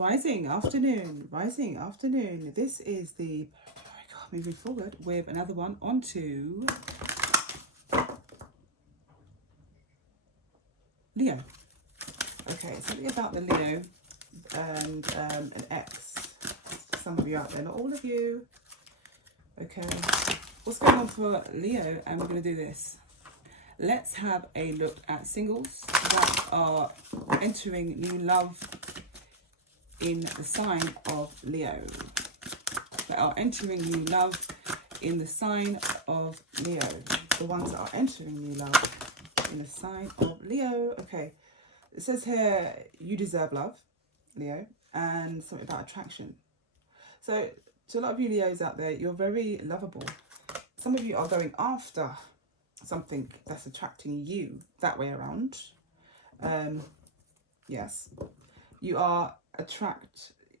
Rising afternoon, rising afternoon. This is the moving forward with another one onto Leo. Okay, something about the Leo and an ex. Some of you out there, not all of you. Okay, what's going on for Leo? And we're going to do this. Let's have a look at singles that are entering new love in the sign of Leo. That are entering new love in the sign of Leo. The ones that are entering new love in the sign of Leo. Okay, it says here, you deserve love, Leo, and something about attraction. So to a lot of you Leos out there, you're very lovable. Some of you are going after something that's attracting you that way around. Yes, you are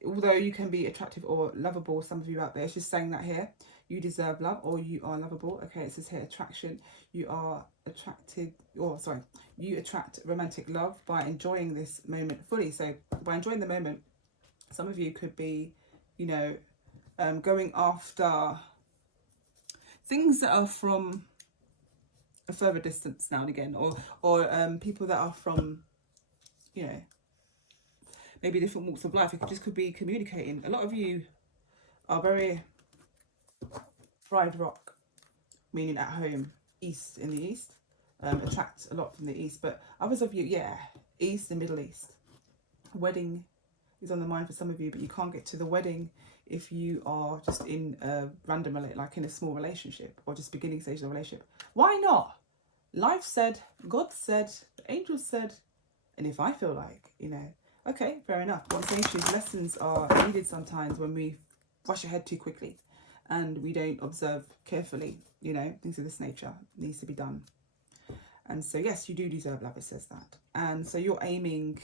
although you can be attractive or lovable, some of you out there, it's just saying that here, you deserve love or you are lovable. Okay, it says here attraction, you are attracted, you attract romantic love by enjoying this moment fully. So by enjoying the moment, some of you could be, you know, going after things that are from a further distance now and again, or people that are from, you know, maybe different walks of life. It just could be communicating. A lot of you are very Pride Rock, meaning at home, east, in the east, attract a lot from the east. But others of you, yeah, east and Middle East. Wedding is on the mind for some of you, but you can't get to the wedding if you are just in a random, like in a small relationship or just beginning stage of the relationship. Why not? Life said, God said, the angels said, and if I feel like, you know, okay, fair enough. What I'm saying to you is lessons are needed sometimes when we rush ahead too quickly and we don't observe carefully, you know, things of this nature needs to be done. And so, yes, you do deserve love, it says that. And so you're aiming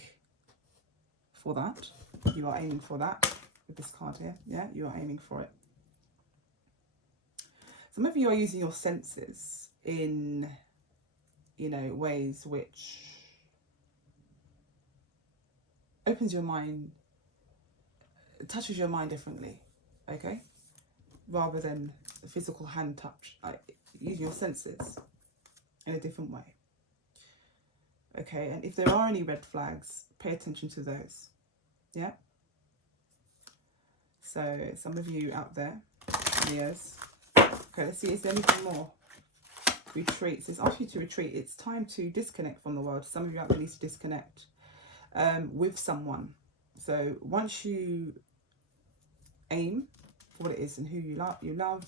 for that. You are aiming for that with this card here. Yeah, you are aiming for it. Some of you are using your senses in, you know, ways which opens your mind, touches your mind differently, okay? Rather than a physical hand touch. Use your senses in a different way. Okay, and if there are any red flags, pay attention to those. Yeah? So, some of you out there, Leos. Okay, let's see, is there anything more? Retreats. It's asked you to retreat. It's time to disconnect from the world. Some of you out there need to disconnect with someone. So once you aim for what it is and who you love,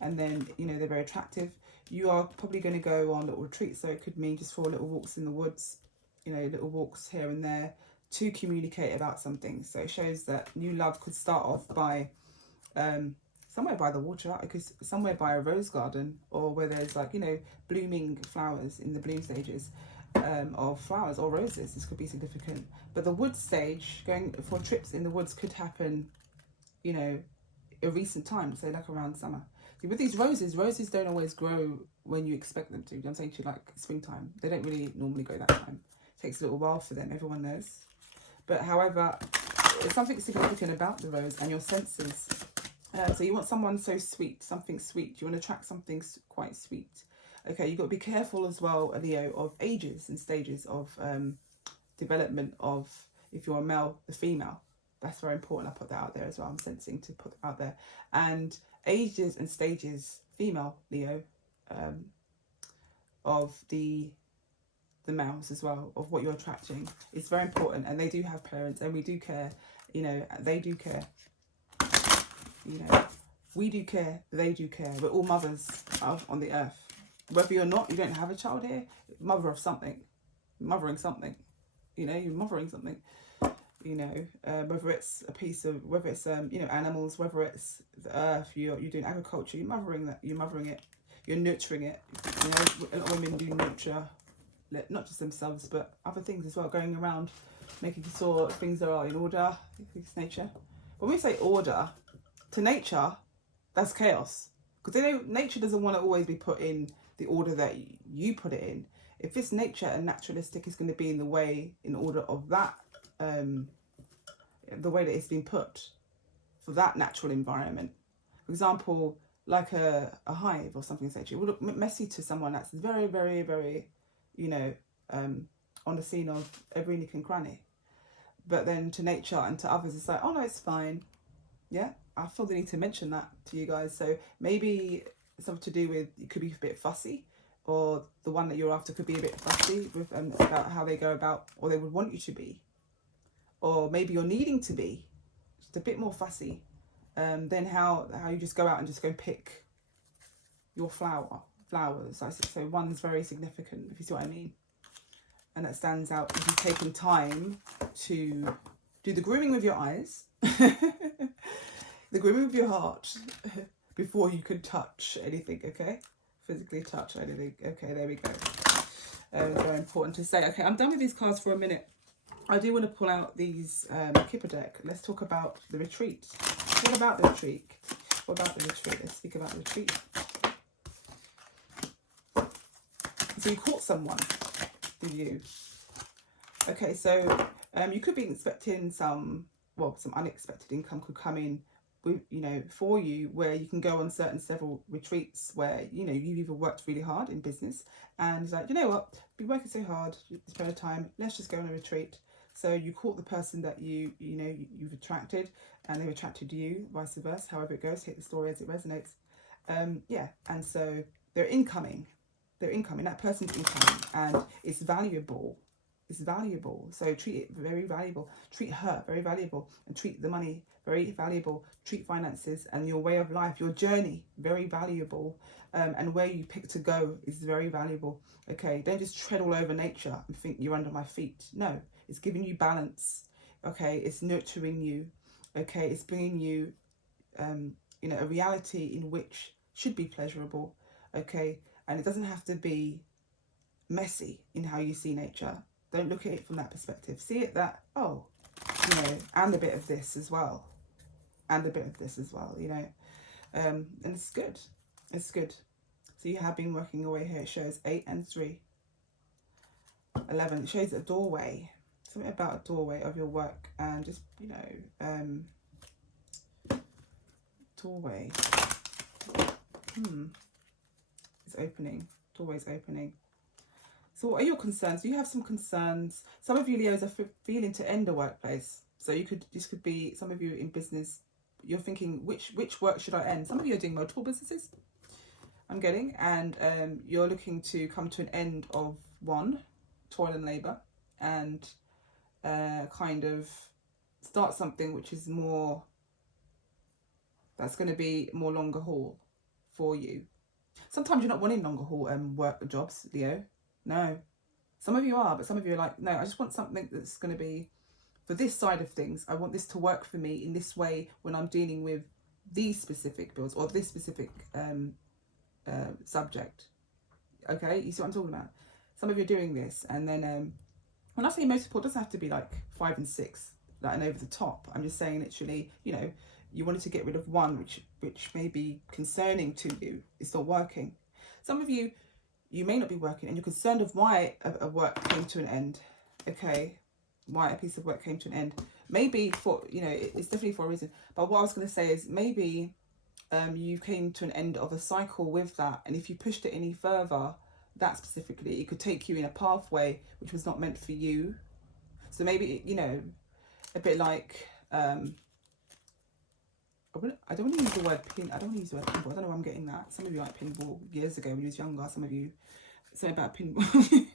and then, you know, they're very attractive, you are probably going to go on little retreats. So it could mean just 4 little walks in the woods, you know, little walks here and there to communicate about something. So it shows that new love could start off by somewhere by the water, because somewhere by a rose garden, or where there's, like, you know, blooming flowers in the bloom stages of flowers or roses. This could be significant. But the wood stage, going for trips in the woods, could happen, you know, a recent time, say like around summer. See, with these roses don't always grow when you expect them to. I'm saying to you, like springtime, they don't really normally go that time. It takes a little while for them, everyone knows. But however, there's something significant about the rose and your senses. So you want someone so sweet, something sweet. You want to attract something quite sweet. Okay, you've got to be careful as well, Leo, of ages and stages of development of, if you're a male, the female. That's very important. I put that out there as well. I'm sensing to put out there. And ages and stages, female, Leo, of the males as well, of what you're attracting. It's very important. And they do have parents, and we do care. You know, they do care. You know, we do care, they do care. We're all mothers on the earth. Whether you're not, you don't have a child here, mother of something, mothering something, you know, you're mothering something, you know, whether it's a piece of, whether it's, you know, animals, whether it's the earth, you're doing agriculture, you're mothering that, you're mothering it, you're nurturing it. You know, a lot of women do nurture, not just themselves, but other things as well, going around, making sure things are in order. It's nature. When we say order, to nature, that's chaos. Because they know nature doesn't want to always be put in the order that you put it in. If it's nature and naturalistic is going to be in the way, in order of that the way that it's been put for that natural environment. For example, like a hive or something such, it would look messy to someone that's very, very, very, you know, on the scene of every nook and cranny. But then to nature and to others, it's like, oh no, it's fine. Yeah, I feel the need to mention that to you guys. So maybe something to do with, it could be a bit fussy, or the one that you're after could be a bit fussy with about how they go about, or they would want you to be, or maybe you're needing to be just a bit more fussy than how you just go out and just go pick your flowers. So one's very significant, if you see what I mean, and that stands out if you've taken time to do the grooming with your eyes, the grooming with your heart, before you can touch anything. Okay, physically touch anything. Okay, there we go. Very important to say. Okay, I'm done with these cards for a minute. I do want to pull out these Kipper deck. Let's talk about the retreat. What about the retreat? What about the retreat? Let's speak about the retreat. So you caught someone, did you? Okay, so you could be expecting some unexpected income could come in, with, you know, for you, where you can go on several retreats where, you know, you've either worked really hard in business and it's like, you know what, been working so hard this period of time, let's just go on a retreat. So you caught the person that you've attracted, and they've attracted you, vice versa, however it goes. Take the story as it resonates. Yeah, and so they're incoming. That person's incoming, and it's valuable. It's valuable. So treat it very valuable. Treat her very valuable, and treat the money very valuable. Treat finances and your way of life, your journey, very valuable. And where you pick to go is very valuable. Okay, don't just tread all over nature and think you're under my feet. No, it's giving you balance. Okay, it's nurturing you. Okay, it's bringing you, a reality in which should be pleasurable. Okay, and it doesn't have to be messy in how you see nature. Don't look at it from that perspective. See it that, oh, and a bit of this as well. And a bit of this as well, and it's good. It's good. So you have been working away here. It shows 8 and 3. 11. It shows a doorway. Something about a doorway of your work, and just, doorway. It's opening. Doorway's opening. So what are your concerns? Do you have some concerns? Some of you Leos are feeling to end a workplace. So this could be some of you in business. You're thinking, which work should I end? Some of you are doing multiple businesses, I'm getting, and you're looking to come to an end of one, toil and labour, and kind of start something which is more, that's going to be more longer haul for you. Sometimes you're not wanting longer haul work jobs, Leo. No. Some of you are, but some of you are like, no, I just want something that's going to be for this side of things. I want this to work for me in this way when I'm dealing with these specific bills or this specific subject. Okay, you see what I'm talking about? Some of you are doing this, and then when I say most people, it doesn't have to be like 5 and 6, like an over the top. I'm just saying literally, you wanted to get rid of one which may be concerning to you. It's not working. Some of you may not be working, and you're concerned of why a work came to an end. Okay, why a piece of work came to an end. Maybe for, it's definitely for a reason. But what I was going to say is maybe you came to an end of a cycle with that, and if you pushed it any further, that specifically, it could take you in a pathway which was not meant for you. So maybe, a bit like, I don't want to use the word pin. I don't want to use the word pinball. I don't know why I'm getting that. Some of you like pinball years ago when you was younger. Some of you say about pinball.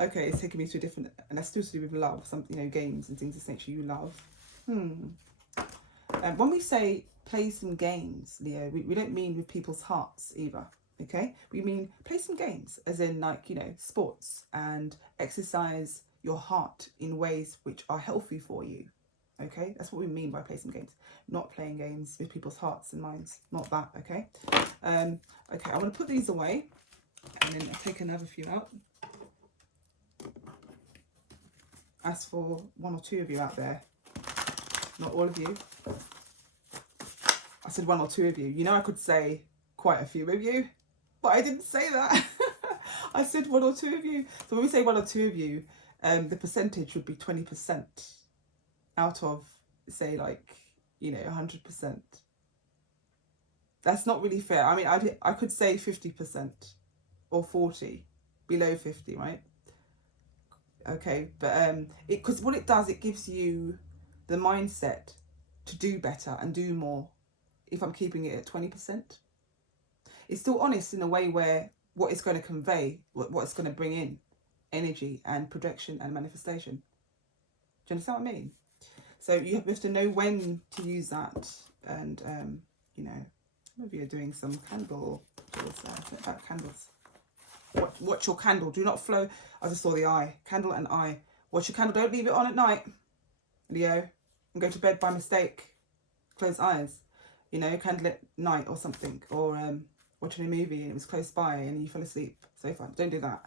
Okay, it's taking me to a different, and that's still to do with love. Some, games and things essentially you love. When we say play some games, Leo, we don't mean with people's hearts either. Okay, we mean play some games, as in like, sports, and exercise your heart in ways which are healthy for you. Okay, that's what we mean by play some games, not playing games with people's hearts and minds, not that. Okay, okay, I want to put these away, and then I'll take another few out. As for 1 or 2 of you out there, not all of you, I said 1 or 2 of you. I could say quite a few of you, but I didn't say that. I said 1 or 2 of you. So when we say 1 or 2 of you, the percentage would be 20% out of say like, you know, 100%. That's not really fair. I mean, I could say 50% or 40, below 50, right? Okay, but because what it does, it gives you the mindset to do better and do more. If I'm keeping it at 20%, it's still honest in a way where what it's going to convey, what it's going to bring in, energy and projection and manifestation. Do you understand what I mean? So you have to know when to use that, and you know, maybe you're doing some candle about candles. Watch your candle. Do not flow. I just saw the eye. Candle and eye. Watch your candle. Don't leave it on at night, Leo, and go to bed by mistake. Close eyes. You know, candle at night or something. Or watching a movie and it was close by and you fell asleep. So fun. Don't do that.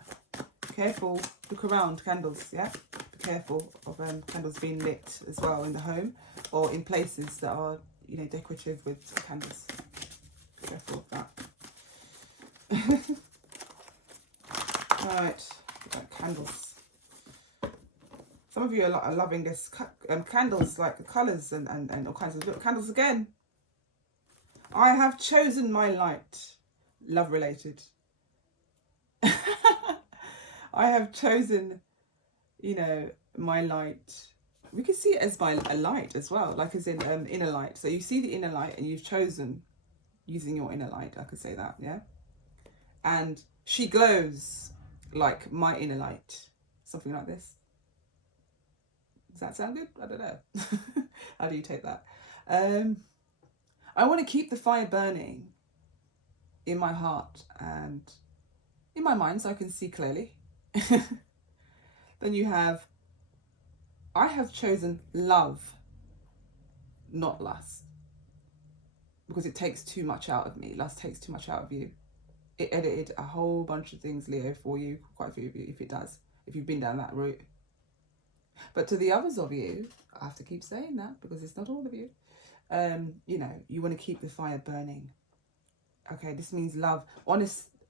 Careful. Look around candles, yeah? Be careful of candles being lit as well in the home or in places that are, you know, decorative with candles. Be careful of that. Right, candles. Some of you are loving this candles, like the colours and all kinds of little candles again. I have chosen my light. Love related. I have chosen, you know, my light. We can see it as a light as well, like as in inner light. So you see the inner light and you've chosen using your inner light. I could say that, yeah. And she glows like my inner light. Something like this. Does that sound good? I don't know. How do you take that? I want to keep the fire burning in my heart and in my mind so I can see clearly. Then you have, I have chosen love, not lust. Because it takes too much out of me. Lust takes too much out of you. It edited a whole bunch of things, Leo, for you. Quite a few of you, if it does. If you've been down that route. But to the others of you, I have to keep saying that because it's not all of you. You know, you want to keep the fire burning. Okay, this means love.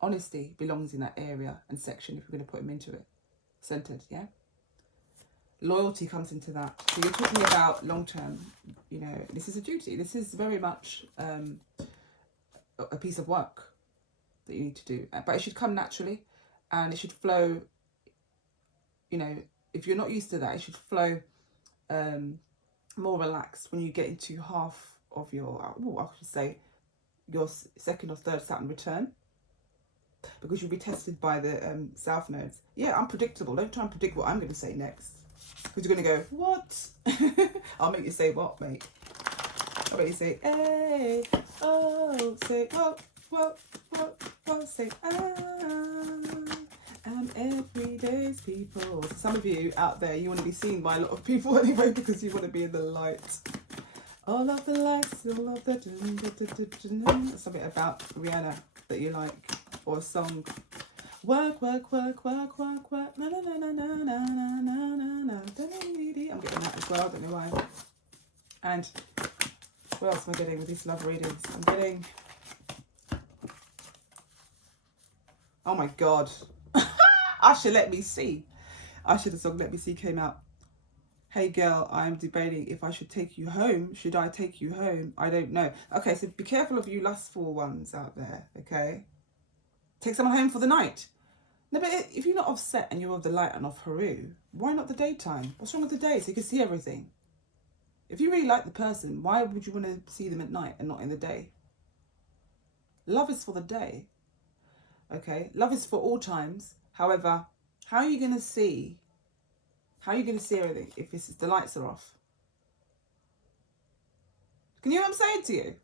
Honesty belongs in that area and section if you're going to put them into it. Centered, yeah? Loyalty comes into that. So you're talking about long-term, you know, this is a duty. This is very much a piece of work that you need to do. But it should come naturally and it should flow, you know, if you're not used to that, it should flow more relaxed when you get into half of your, I should say, your second or third Saturn return. Because you'll be tested by the South nodes. Yeah, unpredictable. Don't try and predict what I'm going to say next. Because you're going to go, what? I'll make you say what, mate? I'll make you say, hey, oh, say, what, say, I'm everyday's people. So some of you out there, you want to be seen by a lot of people anyway because you want to be in the light. All of the lights, all of the something about Rihanna that you like, or a song. Work, work, work, work, work, work. Na na na na na na na na na. I'm getting that as well. I don't know why. And what else am I getting with these love readings? I'm getting. Oh my God. Usher, let me see. Usher, the song Let Me See came out. Hey girl, I'm debating if I should take you home. Should I take you home? I don't know. Okay, so be careful of you lustful ones out there, okay? Take someone home for the night. No, but if you're not offset and you're of the light and of Haru, why not the daytime? What's wrong with the day? So you can see everything. If you really like the person, why would you want to see them at night and not in the day? Love is for the day, okay? Love is for all times. However, how are you going to see? How are you going to see everything if the lights are off? Can you hear what I'm saying to you?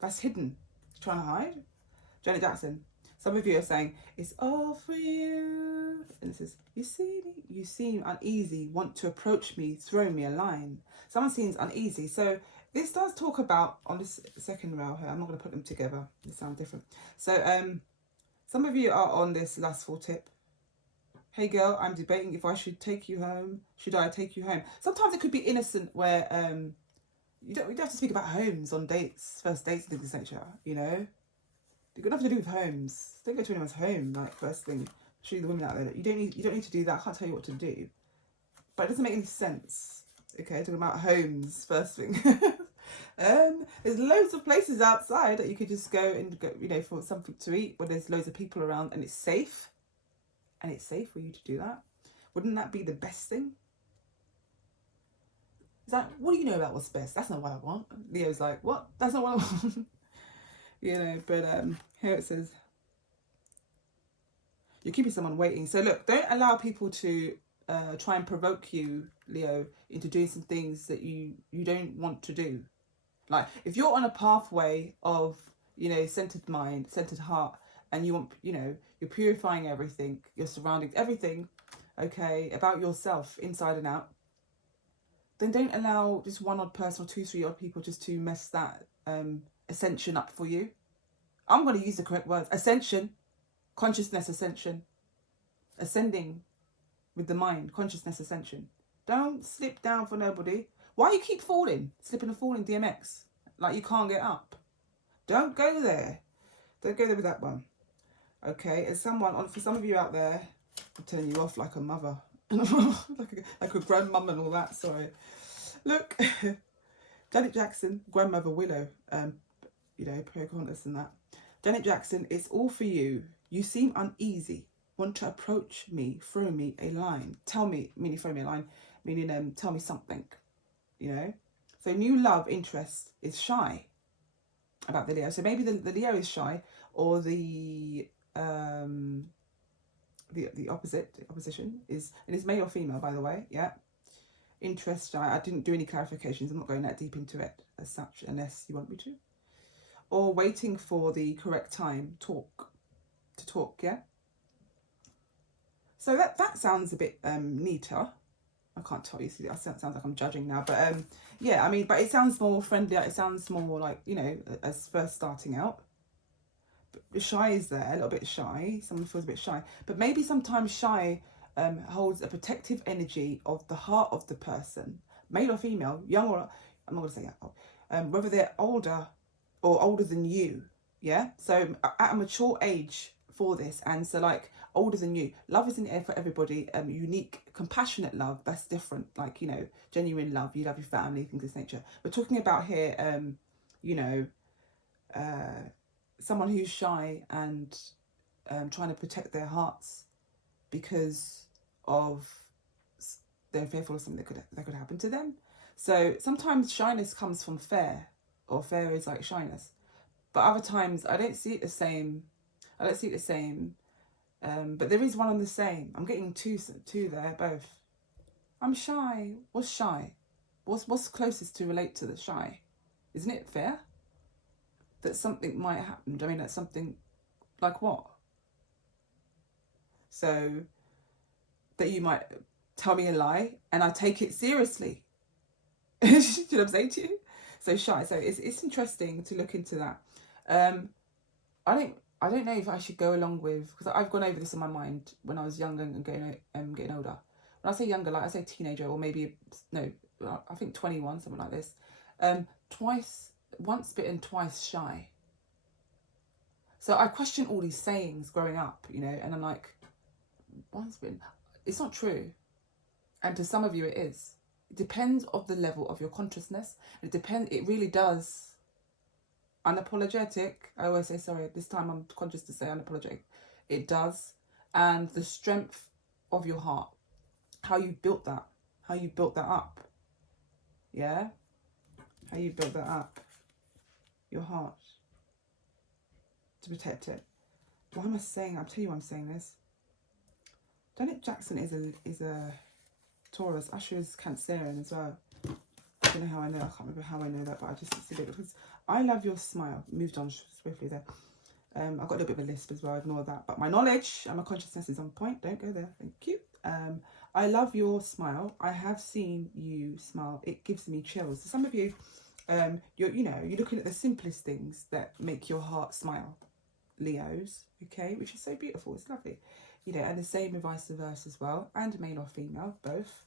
That's hidden. Trying to hide? Janet Jackson. Some of you are saying, it's all for you. And it says, you seem uneasy, want to approach me, throw me a line. Someone seems uneasy. So this does talk about, on this second row here, I'm not going to put them together. They sound different. So some of you are on this lustful tip. Hey girl, I'm debating if I should take you home. Should I take you home? Sometimes it could be innocent where you don't have to speak about homes on dates, first dates and things, etc. You know? You've got nothing to do with homes. Don't go to anyone's home, like, first thing. Show you the women out there that you don't need to do that. I can't tell you what to do. But it doesn't make any sense. Okay, talking about homes first thing. There's loads of places outside that you could just go and go, you know, for something to eat where there's loads of people around and it's safe. And it's safe for you to do that. Wouldn't that be the best thing? Is that, what do you know about what's best? That's not what I want. Leo's like, what? That's not what I want. You know, but here it says, you're keeping someone waiting. So look, don't allow people to try and provoke you, Leo, into doing some things that you don't want to do. Like, if you're on a pathway of, you know, centered mind, centered heart, and you want, you know, you're purifying everything, your surroundings, everything, okay, about yourself, inside and out, then don't allow just one odd person or 2, 3 odd people just to mess that ascension up for you. I'm going to use the correct words. Ascension, consciousness ascension, ascending with the mind, consciousness ascension. Don't slip down for nobody. Why you keep falling, slipping and falling, DMX? Like you can't get up. Don't go there. Don't go there with that one. Okay, as someone, for some of you out there, I'm telling you off like a mother. like a grandmum and all that, sorry. Look, Janet Jackson, grandmother Willow, you know, Pocahontas and that. Janet Jackson, it's all for you. You seem uneasy. Want to approach me, throw me a line. Tell me, meaning throw me a line, meaning tell me something, you know. So new love interest is shy about the Leo. So maybe the Leo is shy, or the opposition is, and it's male or female, by the way, yeah. Interest shy. I didn't do any clarifications. I'm not going that deep into it as such, unless you want me to. Or waiting for the correct time to talk, yeah. So that sounds a bit neater. I can't tell you, see, that sounds like I'm judging now, but yeah, I mean, but it sounds more friendly. It sounds more like, you know, as first starting out. But shy is there, a little bit shy. Someone feels a bit shy, but maybe sometimes shy holds a protective energy of the heart of the person, male or female, young or, I'm not going to say that, whether they're older or older than you, yeah. So at a mature age for this, and so like older than you, love is in the air for everybody. Unique, compassionate love, that's different. Like, you know, genuine love, you love your family, things of this nature. We're talking about here, you know, someone who's shy and trying to protect their hearts because of they're fearful of something that could happen to them. So sometimes shyness comes from fear, or fear is like shyness. But other times I don't see it the same. I don't see it the same. But there is one and the same. I'm getting two there, both. I'm shy. What's shy? What's closest to relate to the shy? Isn't it fear? That something might happen. I mean, that's something like what? So that you might tell me a lie and I take it seriously. Do you know what I'm saying to you? So shy. So it's interesting to look into that. I don't know if I should go along with, because I've gone over this in my mind when I was younger and getting older. When I say younger, like I say teenager, or maybe no, I think 21, something like this. Once bitten, twice shy. So I question all these sayings growing up, you know, and I'm like, once bitten, it's not true. And to some of you it is. It depends on the level of your consciousness. It really does. Unapologetic, I always say, sorry, this time I'm conscious to say unapologetic. It does. And the strength of your heart, how you built that up. Yeah? How you built that up. Your heart. To protect it. Why am I saying, I'll tell you why I'm saying this. Janet Jackson is a Taurus. Usher is Cancerian as well. I don't know how I know. I can't remember how I know that, but I just see it because I love your smile. Moved on swiftly there. I've got a little bit of a lisp as well. Ignore that. But my knowledge and my consciousness is on point. Don't go there. Thank you. I love your smile. I have seen you smile. It gives me chills. So some of you, you're looking at the simplest things that make your heart smile. Leos, okay, which is so beautiful. It's lovely. You know, and the same with vice versa as well, and male or female, both.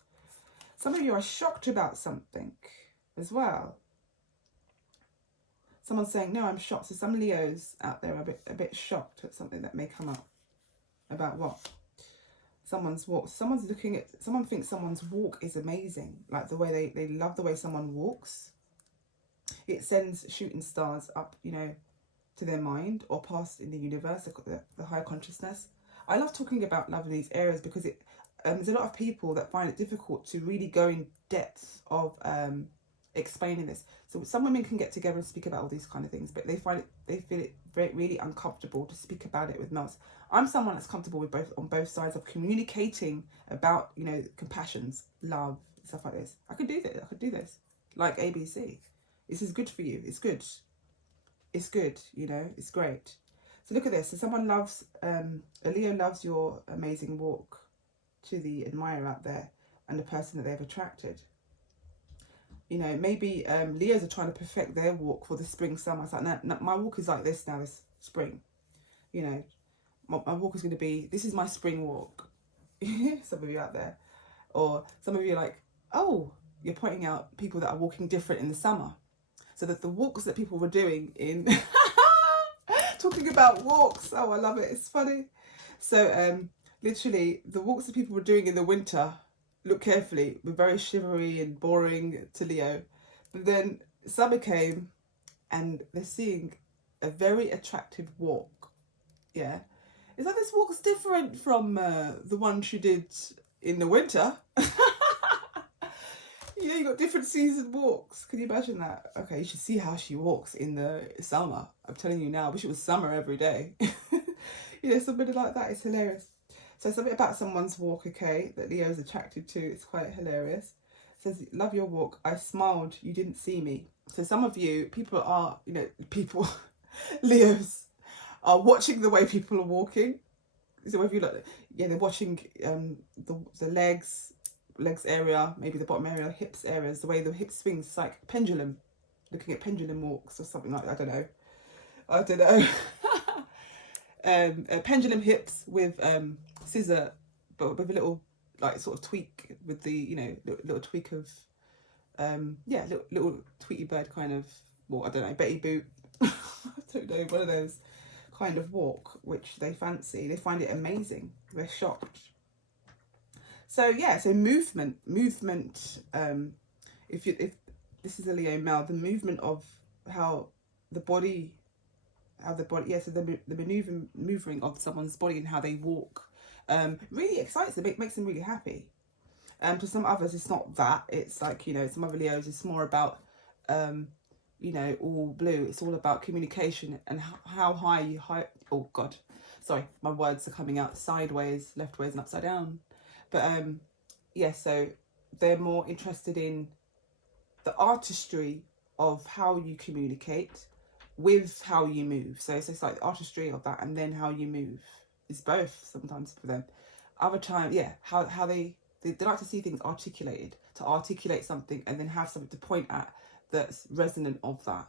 Some of you are shocked about something as well. Someone's saying, no, I'm shocked. So some Leos out there are a bit shocked at something that may come up. About what? someone's walk. Someone thinks someone's walk is amazing. Like the way they love the way someone walks. It sends shooting stars up, you know, to their mind or past in the universe, the higher consciousness. I love talking about love in these areas because there's a lot of people that find it difficult to really go in depth of explaining this. So some women can get together and speak about all these kind of things, but they feel it really uncomfortable to speak about it with males. I'm someone that's comfortable with on both sides of communicating about, you know, compassions, love, stuff like this. I could do this. Like ABC. This is good for you. It's good. It's good, you know, it's great. So look at this. So someone loves, a Leo loves your amazing walk to the admirer out there and the person that they've attracted. You know, maybe Leos are trying to perfect their walk for the spring, summer. It's like, no, my walk is like this now, this spring. You know, my walk is going to be, this is my spring walk. Some of you out there. Or some of you are like, oh, you're pointing out people that are walking different in the summer. So that the walks that people were doing in... Talking about walks. Oh, I love it. It's funny. So, literally, the walks that people were doing in the winter, look carefully, were very shivery and boring to Leo. But then summer came and they're seeing a very attractive walk. Yeah. It's like this walk's different from the one she did in the winter. Yeah, you got different season walks. Can you imagine that? Okay, you should see how she walks in the summer. I'm telling you now, I wish it was summer every day. You know, somebody like that is hilarious. So something about someone's walk, okay, that Leo's attracted to, it's quite hilarious. It says, love your walk. I smiled, you didn't see me. So some of you, people are, you know, people, Leos, are watching the way people are walking. So if you look, yeah, they're watching the legs area, maybe the bottom area, hips areas, the way the hip swings. It's like pendulum, looking at pendulum walks or something like that. I don't know. Pendulum hips with scissor, but with a little like sort of tweak with the, you know, little tweak of yeah, little Tweety Bird kind of, well, I don't know, Betty Boot. I don't know, one of those kind of walk which they fancy. They find it amazing. They're shocked. So yeah, so movement. If this is a Leo male, the movement of how the body, yeah. So the maneuvering of someone's body and how they walk, really excites them. It makes them really happy. To some others, it's not that. It's like, you know, some other Leos, it's more about, you know, all blue. It's all about communication and how high you oh God, sorry, my words are coming out sideways, leftways, and upside down. But yeah, so they're more interested in the artistry of how you communicate with how you move. So it's like the artistry of that, and then how you move is both sometimes for them. Other time, yeah, how they like to see things articulated, to articulate something and then have something to point at that's resonant of that.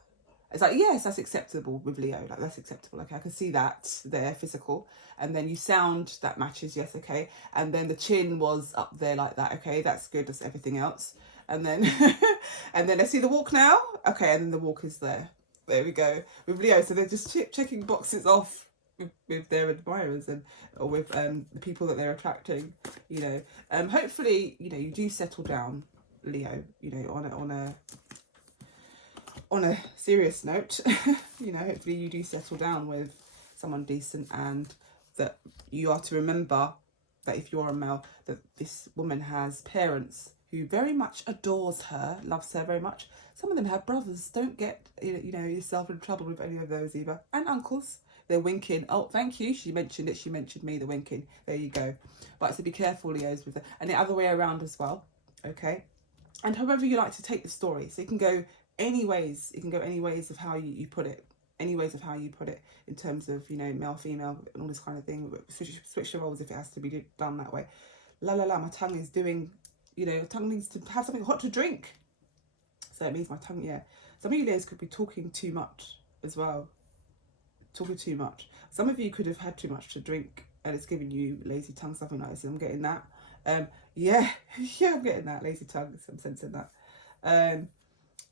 It's like, yes, that's acceptable with Leo. Like, that's acceptable. Okay, I can see that there, physical. And then you sound, that matches, yes, okay. And then the chin was up there like that. Okay, that's good. That's everything else. And then, and then I see the walk now. Okay, and then the walk is there. There we go. With Leo, so they're just checking boxes off with their admirers and or with the people that they're attracting. You know, hopefully, you know, you do settle down, Leo. You know, on a serious note, you know, hopefully you do settle down with someone decent, and that you are to remember that if you're a male, that this woman has parents who very much adores her, loves her very much. Some of them have brothers. Don't get, you know, yourself in trouble with any of those either. And uncles. They're winking. Oh, thank you. She mentioned it. She mentioned me, the winking. There you go. But so be careful, Leos, with it. And the other way around as well. Okay. And however you like to take the story. So you can go any ways. You can go any ways of how you put it. Any ways of how you put it in terms of, you know, male, female, and all this kind of thing. Switch the roles if it has to be done that way. La la la, my tongue is doing, you know, tongue needs to have something hot to drink. So it means my tongue, yeah. Some of you Leos could be talking too much as well. Talking too much. Some of you could have had too much to drink and it's giving you lazy tongue, something like this. I'm getting that. Yeah, I'm getting that, lazy tongue, some sense in that.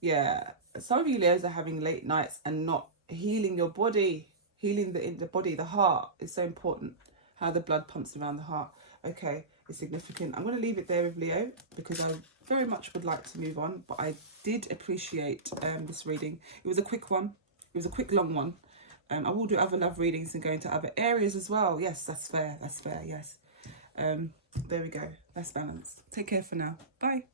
Yeah, some of you Leos are having late nights and not healing your body, healing the body, the heart is so important. How the blood pumps around the heart. okay, is significant. I'm going to leave it there with Leo because I very much would like to move on, but I did appreciate this reading. It was a quick one. It was a quick, long one. I will do other love readings and go into other areas as well. Yes, that's fair. That's fair. Yes. There we go. That's balanced. Take care for now. Bye.